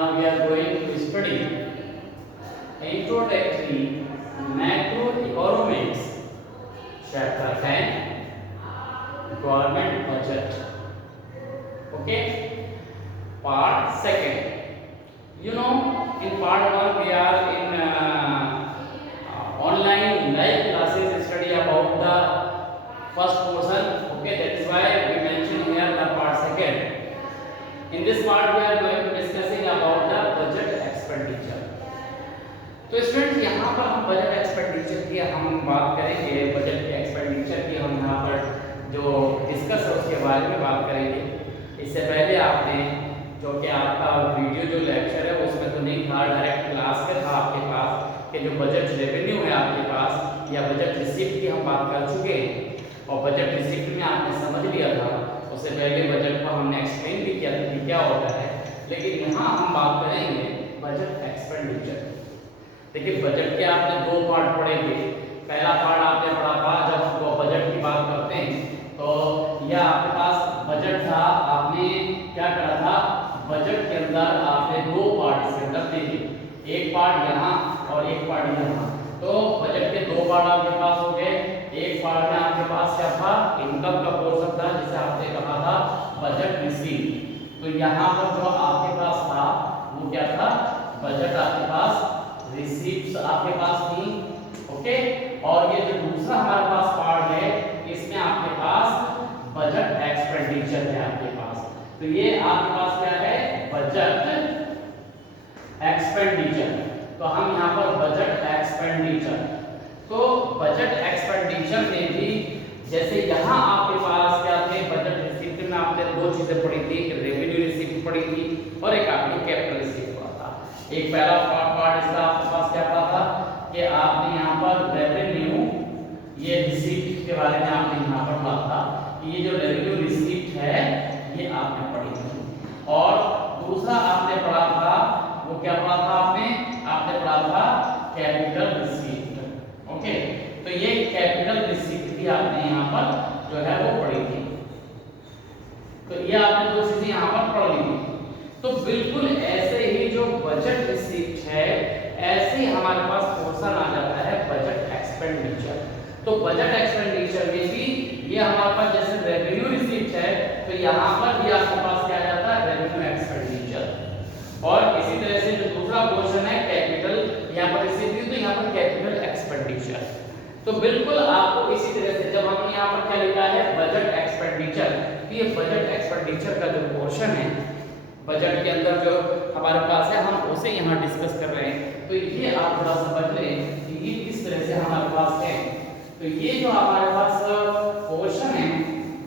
Now we are going to study introductory macroeconomics, chapter 10, government budget. Okay, part second. You know, in part one we are in online live classes study about the first portion. Okay, that is why we mention here the part second. In this part we are going to discussing about the budget expenditure. तो students यहाँ पर हम budget expenditure की हम बात करेंगे, budget के expenditure की हम यहाँ पर जो डिस्कस है उसके बारे में बात करेंगे। इससे पहले आपने जो कि आपका वीडियो जो लेक्चर है उसमें तो नहीं था, डायरेक्ट क्लास में था आपके पास कि जो बजट रेवेन्यू है आपके पास या बजट रिसिप्ट की हम बात कर चुके हैं और बजट रिसिप्ट में आपने समझ लिया था। उससे पहले बजट को हमने एक्सप्लेन भी किया था कि क्या होता है, लेकिन यहाँ हम बात करेंगे बजट एक्सपेंडिचर। देखिए बजट के आपने दो पार्ट पढ़ेंगे। पहला पार्ट आपने पढ़ा था जब हम बजट की बात करते हैं तो यह आपके पास बजट था, आपने क्या करा था, बजट के अंदर आपने दो पार्ट इसके अंदर देखे, एक पार्ट यहाँ और एक पार्ट यहाँ। तो बजट के दो पार्ट आपके पास हो गए। एक पार्ट में आपके पास क्या था, इनकम का पोर्शन था जिसे आपने कहा था बजट रिसीप्ट। तो यहाँ पर जो आपके पास था वो क्या था, बजट आपके पास रिसीप्ट्स आपके पास थी। ओके, और ये जो दूसरा हमारे पास पार्ट है इसमें आपके पास बजट एक्सपेंडिचर है आपके पास। तो ये आपके पास क्या है, बजट एक्सपेंडिचर। तो हम यहाँ पर बजट एक्सपेंडिचर, तो बजट एक्सपेंडिचर में भी जैसे यहाँ आपके पास क्या थे, बजट रिसिप्ट में आपने दो चीजें पढ़ी थी, एक रेवेन्यू रिसिप्ट पढ़ी थी और एक आपने कैपिटल रिसिप्ट पढ़ा था। एक पहला पार्ट इसका आपके पास क्या पढ़ा था कि आपने यहाँ पर रेवेन्यू ये रिसिप्ट के बारे में आपने यहाँ पर पढ़ा था कि ये जो रेवेन्यू रिसिप्ट है ये आपने पढ़ी थी। और दूसरा आपने पढ़ा था वो क्या पढ़ा था, आपने पढ़ा था कैपिटल रिसिप्ट। ओके, तो ये कैपिटल रिसिप्ट भी आपने यहाँ पर जो है वो पढ़ी थी। तो ये आपने दो चीजें यहाँ पर पढ़ ली थी। तो बिल्कुल ऐसे ही जो बजट रिसिप्ट है ऐसे ही हमारे पास पोर्शन आ जाता है बजट एक्सपेंडिचर। तो बजट एक्सपेंडिचर में भी ये हमारे पास जैसे रेवेन्यू रिसिप्ट है तो यहाँ पर भी आपके पास क्या आ जाता है, रेवेन्यू एक्सपेंडिचर। और इसी तरह से जो दूसरा पोर्शन है कैपिटल, यहाँ पर रिसिप्ट तो यहाँ पर कैपिटल एक्सपेंडिचर। तो बिल्कुल आपको इसी तरह से जब हमने यहाँ पर क्या लिखा है बजट एक्सपेंडिचर, तो ये बजट एक्सपेंडिचर का जो पोर्शन है बजट के अंदर जो हमारे पास है हम उसे यहाँ डिस्कस कर रहे हैं। तो ये आप थोड़ा समझ लें कि ये किस तरह से हमारे पास है। तो ये जो हमारे पास पोर्शन है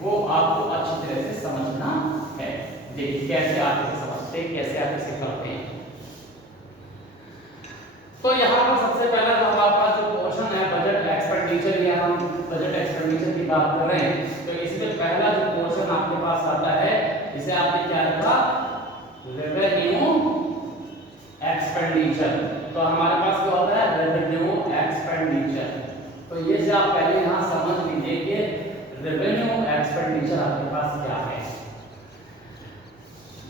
वो आपको अच्छी तरह से समझना है। देखिए कैसे आप इसे समझते हैं, कैसे आप इसे करते हैं। तो यहाँ पर सबसे पहला जो हमारे पास जो पोर्शन है बजट एक्सपेंडिचर, या हम बजट एक्सपेंडिचर की बात कर रहे हैं तो इसमें पहला जो पोर्शन आपके पास आता है इसे आपने क्या रखा, रेवेन्यू एक्सपेंडिचर। तो हमारे पास क्या होता है, रेवेन्यू एक्सपेंडिचर। तो ये से आप पहले यहाँ समझ लीजिए कि रेवेन्यू एक्सपेंडिचर आपके पास क्या है।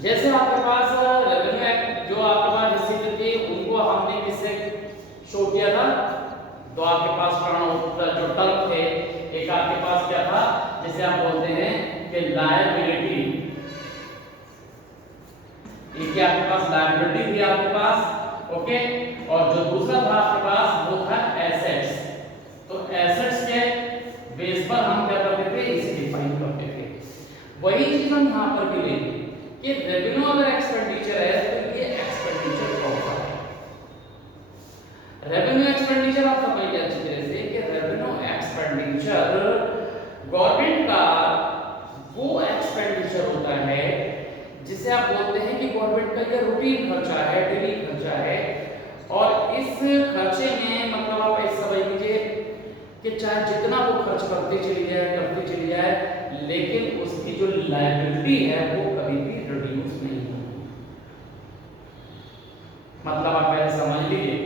जैसे आपके पास रेवेन्यू जो आपके पास रिसीप्ट थी उनको हमने किससे शो किया था, तो आपके पास जो टर्म थे, एक आपके पास क्या था जिसे आप बोलते हैं कि लायबिलिटी, एक आपके पास लायबिलिटी थी आपके पास। ओके, और जो दूसरा था आपके पास वो था एसेट्स। तो एसेट्स के बेस पर हम क्या करते थे, इसे डिफाइन करते थे। वही चीज हम यहाँ पर भी लेंगे कि रेवेन्यू अगर एक्सपेंडिचर है तो ये एक्सपेंडिचर कौन सा है। रेवेन्यू एक्सपेंडिचर आप समझिए अच्छी तरह से कि रेवेन्यू एक्सपेंडिचर गवर्नमेंट का वो एक्सपेंडिचर होता है जिसे आप बोलते हैं कि गवर्नमेंट का ये रूटीन खर्चा है, डेली खर्चा है। और इस खर्चे में मतलब आप ऐसा समझ लीजिए कि चाहे जितना वो खर्च करते चली जाए लेकिन उसकी जो लायबिलिटी है वो कभी भी रिड्यूस नहीं होगी। मतलब आप पहले समझ लीजिए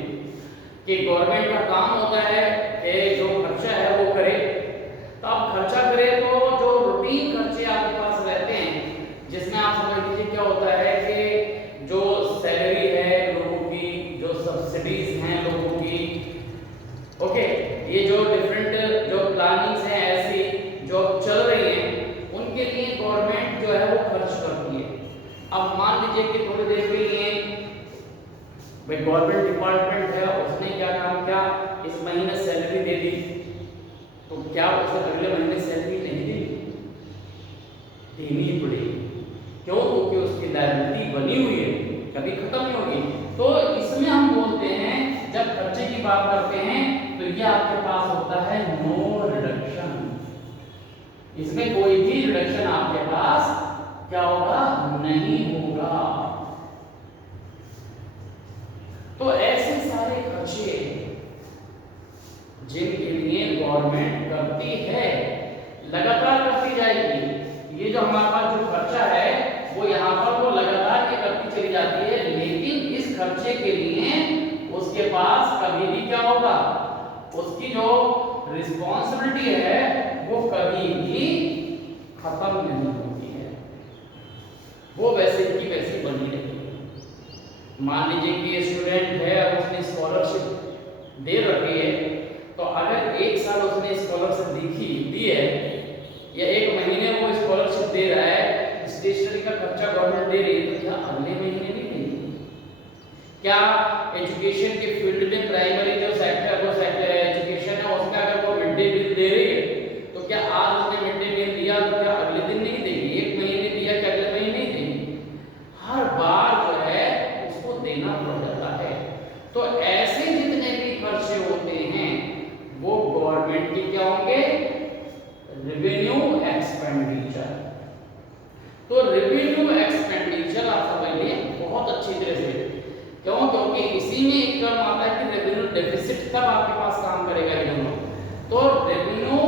कि गवर्नमेंट का काम होता है कि जो खर्चा है वो करे, तो आप खर्चा करें तो जो रूटीन खर्चे आपके पास रहते हैं जिसमें आप समझ लीजिए क्या होता है कि जो सैलरी भाई गवर्नमेंट डिपार्टमेंट है, उसने क्या काम किया, इस महीने सैलरी दे दी, तो क्या उसे अगले महीने सैलरी नहीं देनी, देनी ही पड़ेगी। क्यों? क्योंकि उसकी लायबिलिटी बनी हुई है, कभी खत्म नहीं होगी। तो इसमें हम बोलते हैं, जब खर्चे की बात करते हैं तो ये आपके पास होता है नो रिडक्शन। इसमें कोई भी रिडक्शन आपके पास क्या होगा, नहीं होगा। तो ऐसे सारे खर्चे जिनके लिए गवर्नमेंट करती है, लगातार करती जाएगी। ये जो हमारे पास जो खर्चा है वो यहाँ पर तो लगातार ये करती चली जाती है, लेकिन इस खर्चे के लिए उसके पास कभी भी क्या होगा, उसकी जो रिस्पॉन्सिबिलिटी है वो कभी भी खत्म नहीं होती है, वो वैसे की वैसी बनी रहेगी। मान लीजिए कि स्टूडेंट है और उसने स्कॉलरशिप दे रखी है, तो अगर एक साल उसने स्कॉलरशिप दी है या एक महीने वो स्कॉलरशिप दे रहा है, स्टेशनरी का खर्चा गवर्नमेंट दे रही है, तो क्या अगले महीने भी देगी? क्या एजुकेशन के फील्ड में प्राइमरी जो सेक्टर एजुकेशन है उसमें अगर वो मिड डे मील दे रही है, तो क्या आज उसने मिड डे मील दिया तो क्या अगले दिन नहीं देगी? एक महीने दिया क्या अगले महीने नहीं देगी? हर बार जो है उसको देना पड़ जाता है। तो ऐसे जितने भी खर्चे होते हैं वो गवर्नमेंट की क्या होंगे, रेवेन्यू एक्सपेंडिचर। तो रेवेन्यू एक्सपेंडिचर आप समझिए बहुत अच्छी तरह से, क्यों? क्योंकि इसी में एक टर्म आता है कि रेवेन्यू डेफिसिट, तब आपके पास काम करेगा रेवेन्यू। तो रेवेन्यू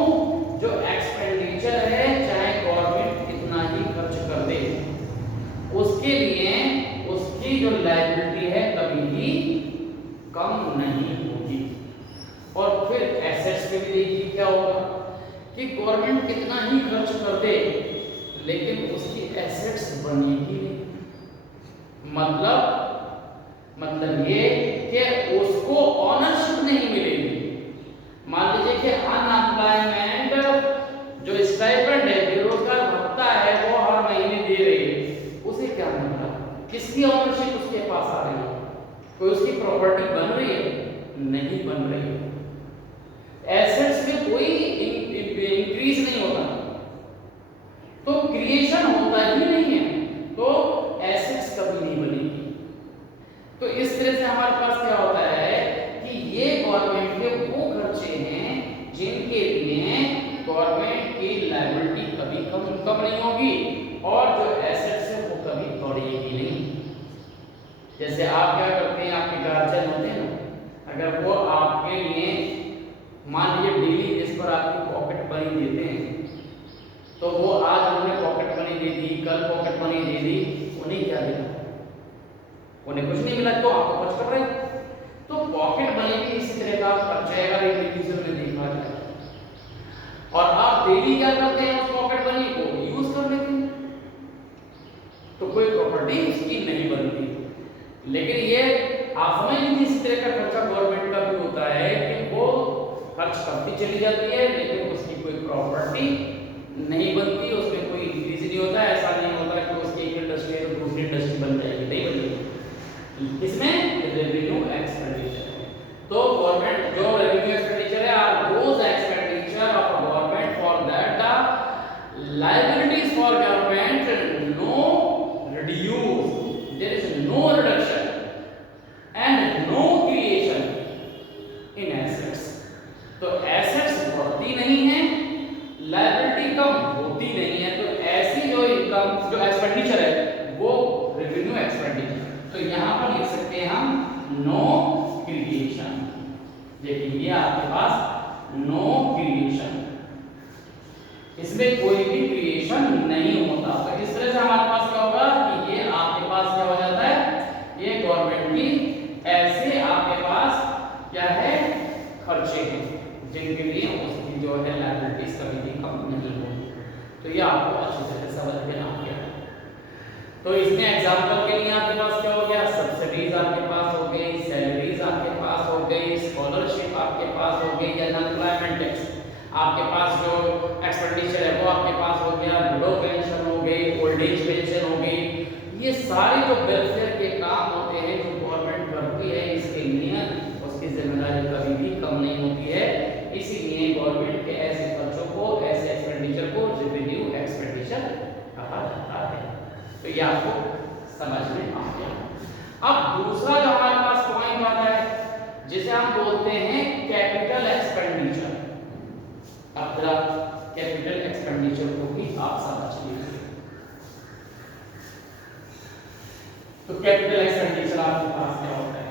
जो एक्सपेंडिचर है, चाहे गवर्नमेंट कितना ही खर्च कर दे, उसके लिए उसकी जो लायबिलिटी है कभी भी कम नहीं होगी। और फिर एसेट्स पे भी देखिए क्या होगा कि गवर्नमेंट कितना ही खर्च कर दे लेकिन उसकी एसेट्स बनेगी नहीं। मतलब ये कि उसको ऑनरशिप नहीं मिलेगी। मान लीजिए कि अनएम्प्लॉयमेंट जो स्टाइपेंड है, बेरोजगार भत्ता है, वो हर महीने दे रही है, उसे क्या मिल रहा है? किसकी ऑनरशिप उसके पास आ रही है? कोई उसकी प्रॉपर्टी बन रही है? नहीं बन रही है। एसेट्स में कोई इंक्रीज नहीं होता, तो क्रिएशन होता ही नहीं है, तो एसेट्स कभी नहीं बनेगी। तो इस तरह से हमारे पास क्या होता है कि ये गवर्नमेंट के वो खर्चे हैं जिनके लिए गवर्नमेंट की लायबिलिटी कभी कम नहीं होगी और जो एसेट्स है वो कभी बढ़ेगी नहीं। जैसे आप क्या करते हैं, आपके गार्जियन होते हैं ना, अगर वो आपके लिए मान लीजिए डेली बेस पर आपकी पॉकेट मनी देते हैं, तो वो आज उन्होंने पॉकेट मनी दे दी, कल पॉकेट मनी दे दी, उन्हें क्या देना? उन्हें कुछ नहीं मिला, तो आपको खर्च कर रहे हैं। तो पॉकेट मनी भी इसी तरह का खर्च है अगर इंडिविजुअल में देखा जाए। और आप डेली क्या करते हैं, उस पॉकेट मनी को यूज कर लेते हैं, तो कोई प्रॉपर्टी उसकी नहीं बनती। लेकिन ये आप समझ लीजिए इसी तरह का खर्चा गवर्नमेंट का भी होता है कि वो खर्च करती चली जाती है लेकिन उसकी कोई प्रॉपर्टी नहीं बनती, उसमें कोई इंक्रीज नहीं होता है। ऐसा नहीं होता कि उसकी एक इंडस्ट्री है तो दूसरी इंडस्ट्री बन जाएगी, नहीं बनेगी। इसमें रेवेन्यू एक्सपेंडिचर है। तो गवर्नमेंट जो रेवेन्यू एक्सपेंडिचर है are those expenditure of government for that the liabilities for government no reduce, there is no reduction and no creation in assets. तो एसेट्स बढ़ती नहीं है, लायबिलिटी कम होती नहीं है, तो ऐसी जो इनकम जो एक्सपेंडिचर है वो रेवेन्यू एक्सपेंडिचर। तो यहाँ पर लिख सकते हैं हम नो क्रिएशन। देखिए ये आपके पास नो क्रिएशन, इसमें कोई भी क्रिएशन नहीं होता। तो इस तरह से हमारे पास क्या होगा कि ये आपके पास क्या हो जाता है, ये गवर्नमेंट की ऐसे आपके पास क्या है खर्चे हैं जिनके लिए उसकी जो है लायबिलिटीज कभी भी कम नहीं होगी। तो ये आपको अच्छी तरह समझ में आ गया। तो इसमें एग्जांपल के लिए आपके पास क्या हो गया, सब्सिडीज आपके पास हो गई, सैलरीज आपके पास हो गई, स्कॉलरशिप आपके पास हो गई, या अनएम्प्लॉयमेंट टैक्स आपके पास जो एक्सपेंडिचर है वो आपके पास हो गया, विडो पेंशन हो गई, ओल्ड एज पेंशन हो गई। ये सारे जो वेलफेयर के काम होते हैं जो गवर्नमेंट करती है तो ये आपको समझ में आ गया। अब दूसरा जो हमारे पास पॉइंट आता है जिसे हम बोलते हैं कैपिटल एक्सपेंडिचर। अब जरा कैपिटल एक्सपेंडिचर को भी आप समझ लीजिए। तो कैपिटल एक्सपेंडिचर आपके पास क्या होता है?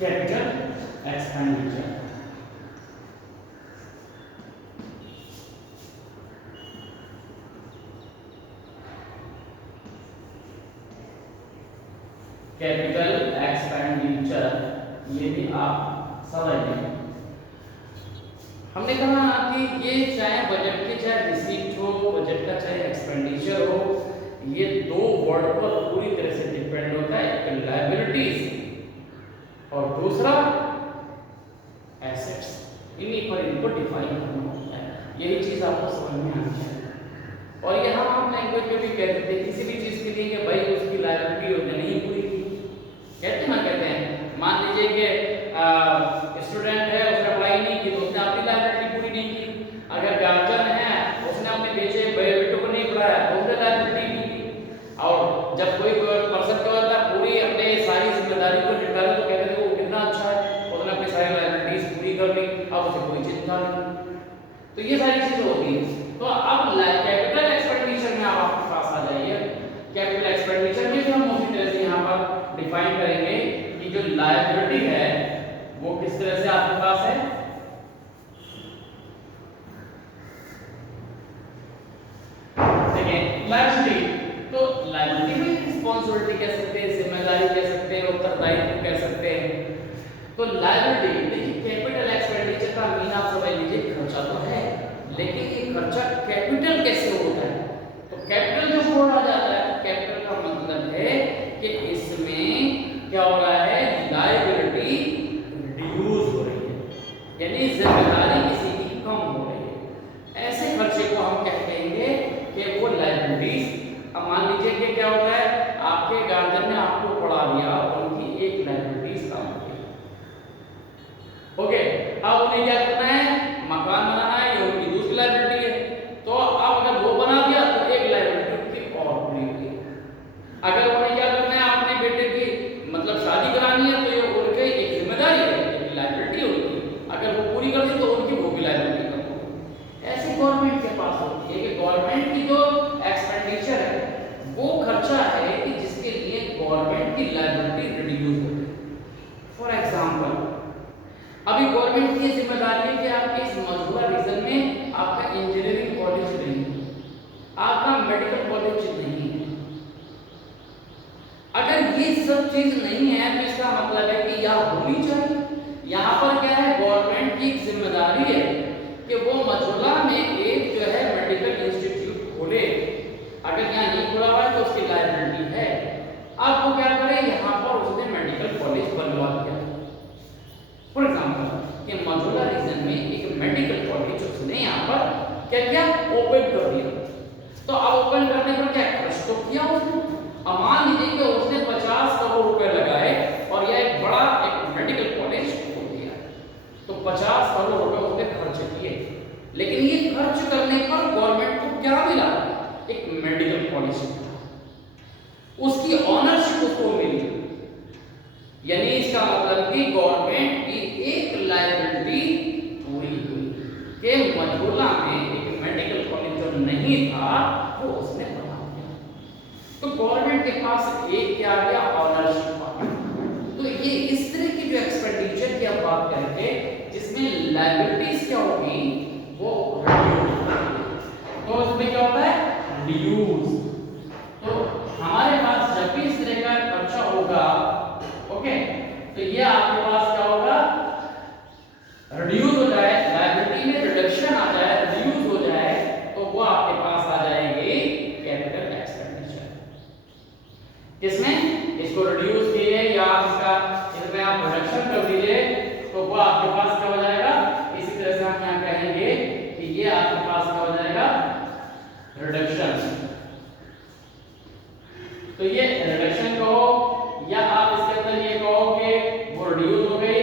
कैपिटल एक्सपेंडिचर कैपिटल एक्सपेंडिचर ये भी आप समझ लें। हमने कहा कि ये चाहे बजट के चाहे रिसीप्ट हो, बजट का चाहे एक्सपेंडिचर हो, ये दो वर्ड पर पूरी तरह से डिपेंड होता है। एक लायबिलिटीज और दूसरा एसेट्स, इन्हीं पर इनको डिफाइन करना होता है। यही चीज आपको समझ में आनी चाहिए। और यहाँ हम लैंग्वेज में भी कह देते हैं किसी भी चीज के लिए कि भाई उसकी लायबिलिटी होती नहीं पूरी की, कहते ना कहते हैं। मान लीजिए कि स्टूडेंट है, उसने पढ़ाई नहीं की तो उसने अपनी लायबिलिटी पूरी नहीं की। अगर गार्जियन है, उसने अपने बेटे को नहीं पढ़ाया तो उसने लायबिलिटी नहीं की। और जब कोई पर्सन क्या होता है पूरी अपने सारी जिम्मेदारी को निभाता तो कहते हैं वो कितना अच्छा है, उसने अपनी सारी लायबिलिटीज पूरी कर ली, अब उसे कोई चिंता नहीं। तो ये सारी चीजें होती है। तो अब कैपिटल एक्सपेंडिचर में आप आपके पास आ जाइए। कैपिटल एक्सपेंडिचर में भी हम उसी तरह से यहाँ पर डिफाइन करेंगे कि जो लायबिलिटी है वो किस तरह से आपके पास है। देखिए लायबिलिटी, तो लायबिलिटी में रिस्पांसिबिलिटी कह सकते हैं, जिम्मेदारी कह सकते हैं, उत्तरदायित्व कह सकते हैं। तो लायबिलिटी, देखिए कैपिटल एक्सपेंडिचर का मीन आप समझ लीजिए खर्चा तो है, लेकिन ये खर्चा कैपिटल कैसे होता है? तो कैपिटल जो बोल आ जाता है, कैपिटल का मतलब है कि इसमें क्या हो रहा है, लायबिलिटी रिड्यूस हो रही है, यानी जिम्मेदारी किसी की कम हो रही है। ऐसे खर्चे को हम क्या कहेंगे कि वो लायबिलिटीज। अब मान लीजिए कि क्या होता है, आपके गार्जियन ने आपको पढ़ा दिया, उनकी एक लायबिलिटीज कम हो गई। ओके, अब उन्हें क्या करना है, मकान बनाना है, ये उनकी दूसरी लायबिलिटी है। तो अब अगर वो बना दिया तो एक लायबिलिटी उनकी और पूरी हुई। अगर उन्हें क्या करना है, अपने बेटे की मतलब शादी करानी है तो ये उनकी एक जिम्मेदारी है, एक लायबिलिटी उनकी। अगर वो पूरी कर दी तो उनकी वो भी लायबिलिटी कम होगी। ऐसे गवर्नमेंट के पास होती है कि गवर्नमेंट की जो एक्सपेंडिचर है वो खर्चा है कि जिसके लिए गवर्नमेंट की लायबिलिटी रिड्यूस होती है। फॉर एग्जांपल, अभी गवर्नमेंट की जिम्मेदारी है कि आपके इस मौजूदा रीजन में आपका इंजीनियरिंग कॉलेज नहीं है, आपका मेडिकल कॉलेज नहीं है। अगर ये सब चीज नहीं है तो इसका मतलब है कि यह होनी चाहिए। यहाँ पर क्या है, गवर्नमेंट की जिम्मेदारी है कि वो मझौला में एक जो है मेडिकल इंस्टीट्यूट खोले। अगर यहाँ नहीं खुला हुआ है तो उसकी लायबिलिटी है। अब वो क्या करे, यहाँ पर उसने मेडिकल कॉलेज बनवा दिया। फॉर एग्जाम्पल, कि मझौला रीजन में एक मेडिकल कॉलेज उसने यहाँ पर क्या किया, ओपन कर दिया। तो अब ओपन करने पर क्या खर्च तो किया उसने। अब मान लीजिए कि उसने 50 करोड़ रुपए लगाए और यह एक बड़ा एक मेडिकल कॉलेज खोल दिया, तो 50 करोड़ रुपए उसने खर्च किए। लेकिन ये खर्च करने पर गवर्नमेंट को क्या मिला, एक मेडिकल कॉलेज मिला, उसकी ऑनरशिप उसको मिली। यानी इसका मतलब कि गवर्नमेंट की एक लायबिलिटी पूरी हुई कि मझौला में एक मेडिकल कॉलेज जो नहीं था वो उसने बना दिया। तो गवर्नमेंट के पास एक क्या आ गया, ऑनरशिप आ गई। तो ये इस तरह की जो एक्सपेंडिचर की हम बात करेंगे जिसमें लायबिलिटीज क्या होगी, वो तो इसमें क्या होता है, रिड्यूस। तो हमारे पास जब भी इस तरह का खर्चा होगा, ओके, तो ये आपके पास क्या होगा, रिड्यूस हो जाए, लायबिलिटी में रिडक्शन आ जाए, रिड्यूस हो जाए, तो वो आपके पास आ जाएंगे कैपिटल एक्सपेंडिचर। किसमें, इसको रिड्यूस किए या इसका इसमें आप रिडक्शन कर दीजिए तो वो आपके पास क्या हो जाएगा। इसी तरह से हम यहाँ कहेंगे कि ये आपके पास क्या हो जाएगा, रिडक्शन। तो ये रिडक्शन कहो या आप इसके अंदर ये कहो कि वो रिड्यूस हो गई,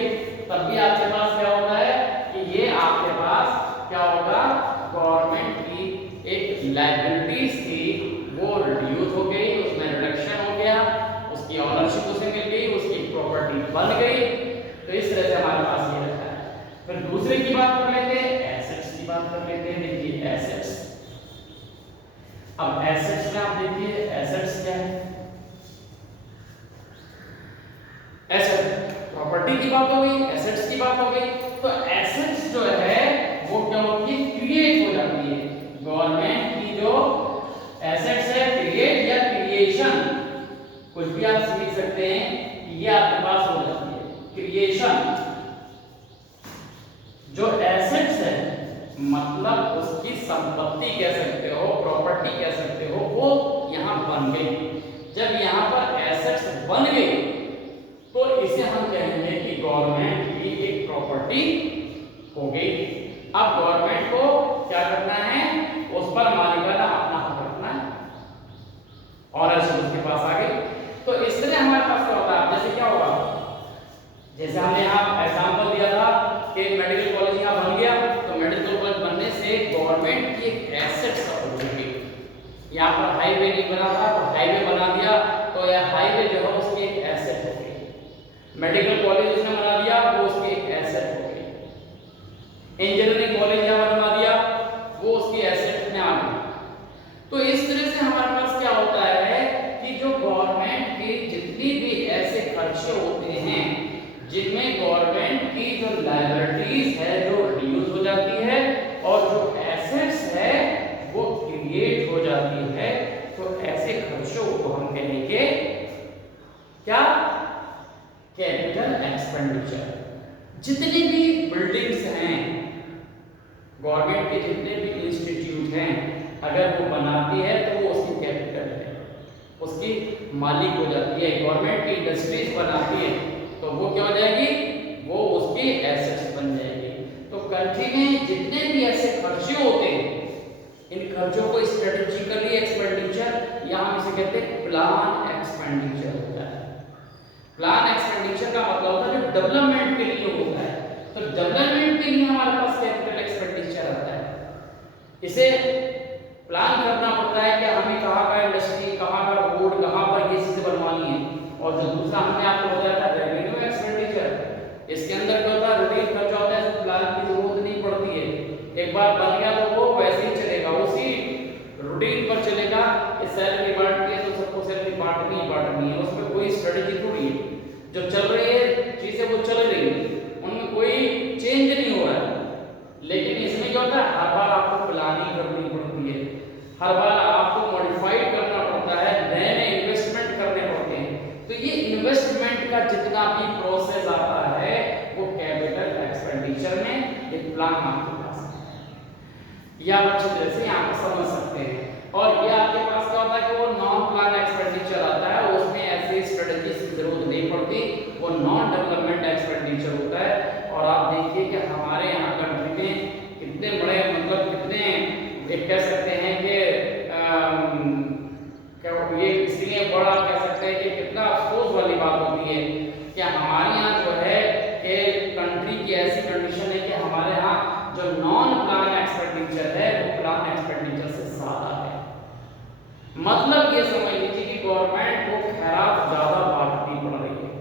जब बन गई तो इस तरह से हमारे पास ये रहता है। फिर दूसरे की बात कर लेते हैं, एसेट्स की बात कर लेते हैं। देखिए एसेट्स, अब एसेट्स में आप देखिए एसेट्स क्या है। एसेट प्रॉपर्टी की बात हो गई, एसेट्स की बात हो गई। तो एसेट्स जो है वो क्या होती है, क्रिएट हो जाती है। गवर्नमेंट की जो एसेट्स है, क्रिएट या क्रिएशन, कुछ भी आप सीख सकते हैं, ये आपके पास हो जाती है क्रिएशन। जो एसेट्स है मतलब उसकी संपत्ति कह सकते हो, प्रॉपर्टी कह सकते हो, वो यहां बन गई। जब यहां पर एसेट्स बन गई तो इसे हम कहेंगे कि गवर्नमेंट की एक प्रॉपर्टी हो गई। अब गवर्नमेंट को क्या करना है, उस पर मालिकाना अपना हक रखना है और ऐसे उसके पास आ गई। तो इस तरह हमारे पास क्या होता है, जैसे क्या होगा, जैसे हमने यहाँ एग्जांपल दिया था कि मेडिकल कॉलेज यहाँ बन गया, तो मेडिकल कॉलेज बनने से गवर्नमेंट की एक एसेट्स हो गई। यहाँ पर हाईवे नहीं बना था तो हाईवे बना दिया, तो यह हाईवे जो है उसकी एक एसेट हो गई। मेडिकल कॉलेज उसने बना दिया, वो उसकी एक एसेट हो गई। इंजीनियरिंग कॉलेज यहाँ बनवा दिया, वो उसकी एसेट में आ गई। तो इस तरह से हमारे पास क्या होता है कि जो गवर्नमेंट की जितनी भी ऐसे खर्चे होते हैं जिनमें गवर्नमेंट की जो लायबिलिटीज है जो रिड्यूस हो जाती है और जो एसेट्स है वो क्रिएट हो जाती है, तो ऐसे खर्चों को हम कहेंगे क्या, कैपिटल एक्सपेंडिचर। जितनी भी बिल्डिंग्स हैं, गवर्नमेंट के जितने भी इंस्टीट्यूट हैं, अगर वो बनाती है तो वो उसकी कैपिटल है, उसकी मालिक हो जाती है। गवर्नमेंट की इंडस्ट्रीज बनाती है तो वो क्या हो जाएगी, वो उसकी एसेट्स बन जाएगी। तो कंट्री में जितने भी ऐसे खर्चे होते हैं, इन खर्चों को स्ट्रेटेजिकली एक्सपेंडिचर या हम इसे कहते हैं प्लान एक्सपेंडिचर होता है। प्लान एक्सपेंडिचर का मतलब होता है जो डेवलपमेंट के लिए होता है। तो डेवलपमेंट के लिए हमारे पास कैपिटल एक्सपेंडिचर आता है। इसे प्लान करना पड़ता है कि हमें कहाँ का इंडस्ट्री, कहाँ का रोड, कहाँ पर ये चीजें बनवानी है। और जो दूसरा हमने आपको बताया था रेवेन्यू एक्सपेंडिचर, इसके अंदर क्या होता है, रूटीन खर्चा होता है, तो प्लान की जरूरत नहीं पड़ती है। एक बार बन गया तो वो वैसे ही चलेगा, उसी रूटीन पर चलेगा। इस सैलरी बांटनी है तो सबको सैलरी बांटनी है, उसमें कोई स्ट्रेटजी थोड़ी है। जो चल रही है चीजें वो चल रही है, उनमें कोई चेंज नहीं हो रहा है। लेकिन इसमें क्या होता है, हर बार आपको प्लानिंग करनी पड़ती है, हर बार आपको मॉडिफाइड करना पड़ता है, नए नए इन्वेस्टमेंट करने पड़ते हैं। तो ये इन्वेस्टमेंट का जितना भी प्रोसेस आता है वो कैपिटल एक्सपेंडिचर में एक प्लान आपके पास है, या आप अच्छी तरह से यहाँ पर समझ सकते हैं। और ये आपके पास क्या होता है कि वो नॉन प्लान एक्सपेंडिचर आता है, उसमें ऐसी स्ट्रेटजी की जरूरत नहीं पड़ती, वो नॉन डेवलपमेंट एक्सपेंडिचर होता है। और आप देखिए कि हमारे यहाँ कंट्री में कितने बड़े, मतलब कितने एक कह सकते हैं कि क्या ये इसलिए बड़ा कह सकते हैं कि कितना अफसोस वाली बात होती है कि हमारे यहाँ जो है कि कंट्री की ऐसी कंडीशन है कि हमारे यहाँ जो नॉन प्लान एक्सपेंडिचर है वो प्लान एक्सपेंडिचर से ज्यादा है। मतलब ये समझ लीजिए कि गवर्नमेंट को खैरात ज्यादा बांटनी पड़ रही है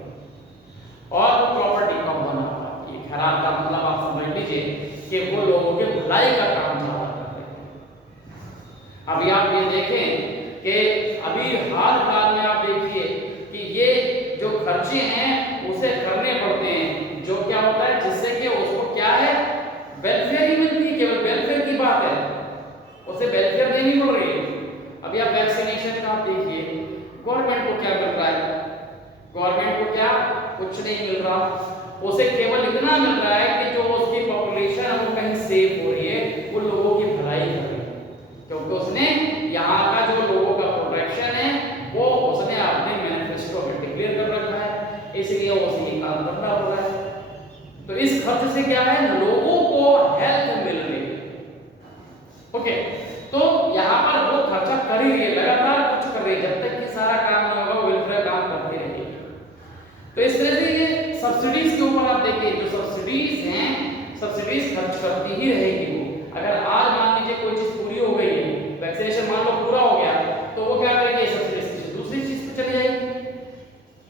और प्रॉपर्टी कम बना रहा है। ये खैरात का मतलब आप समझ लीजिए कि वो लोगों के भलाई का काम ज्यादा करते हैं। अभी आप ये देखें कि अभी हाल फिलहाल में आप देखिए कि ये जो खर्चे हैं उसे करने पड़ते हैं, जो क्या होता है जिससे कि उसको क्या है, वेलफेयर ही मिलती है, केवल वेलफेयर की बात है, उसे वेलफेयर देनी पड़ रही है। अभी आप वैक्सीनेशन का आप देखिए, गवर्नमेंट को क्या मिल रहा है, गवर्नमेंट को क्या, कुछ नहीं मिल रहा, उसे केवल इतना मिल रहा है कि जो उसकी पॉपुलेशन है वो कहीं सेव हो रही है, वो लोगों की भलाई कर रही है, क्योंकि उसने यहाँ का जो लोगों का प्रोटेक्शन है वो उसने अपने मैनिफेस्टो में डिक्लेयर कर रखा है, इसलिए उसे काम करना पड़ रहा है। तो इस खर्च से क्या है, लोगों को हेल्थ मिल रही है। ओके, तो यहाँ पर वो खर्चा कर ही रही है, लगातार खर्च कर रही है, जब तक कि सारा काम नहीं होगा वेलफेयर काम करते रहेगी। तो इस तरह से ये सब्सिडीज के ऊपर आप देखिए, जो सब्सिडीज हैं, सब्सिडीज खर्च करती ही रहेगी वो। अगर आज मान लीजिए कोई चीज पूरी हो गई है, वैक्सीनेशन मान लो पूरा हो गया, तो वो क्या करेगी, सब्सिडीज दूसरी चीज पे चली जाएगी।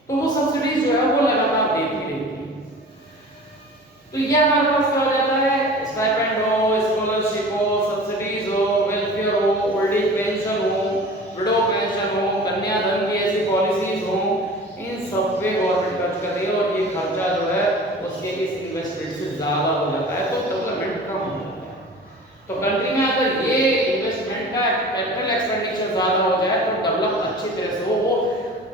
तो वो सब्सिडीज जो है वो लगातार देती इन्वेस्टमेंट से ज़्यादा हो जाता है तो डेवलपमेंट कम हो जाता है। तो कंट्री में अगर ये इन्वेस्टमेंट का कैपिटल एक्सपेंडिचर ज़्यादा हो जाए तो डेवलप अच्छी तरह से वो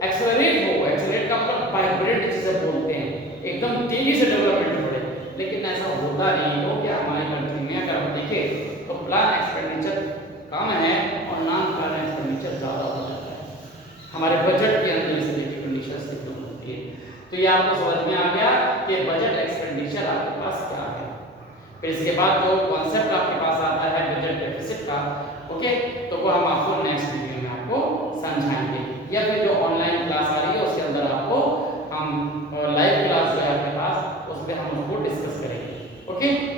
एक्सेलरेट का मतलब वाइब्रेंट जिसे बोलते हैं, एकदम तेजी से डेवलपमेंट बढ़े। लेकिन ऐसा होता नहीं क्योंकि हमारी कंट्री में अगर हम देखें तो प्लान एक्सपेंडिचर कम है और नॉन प्लान एक्सपेंडिचर ज़्यादा हो जाता है। हमारे बजट के अंदर इस तरह की कंडीशंस देखने को मिलती है। तो ये आपको समझ में आ गया कि बजट एक्सपेंडिचर आपके पास क्या है। फिर इसके बाद जो कॉन्सेप्ट आपके पास आता है बजट डेफिसिट का, ओके, तो वो हम आपको नेक्स्ट वीडियो में आपको समझाएंगे, या फिर जो ऑनलाइन क्लास आ रही है उसके अंदर आपको हम लाइव क्लास जो है आपके पास उसमें हम उसको डिस्कस करेंगे। ओके।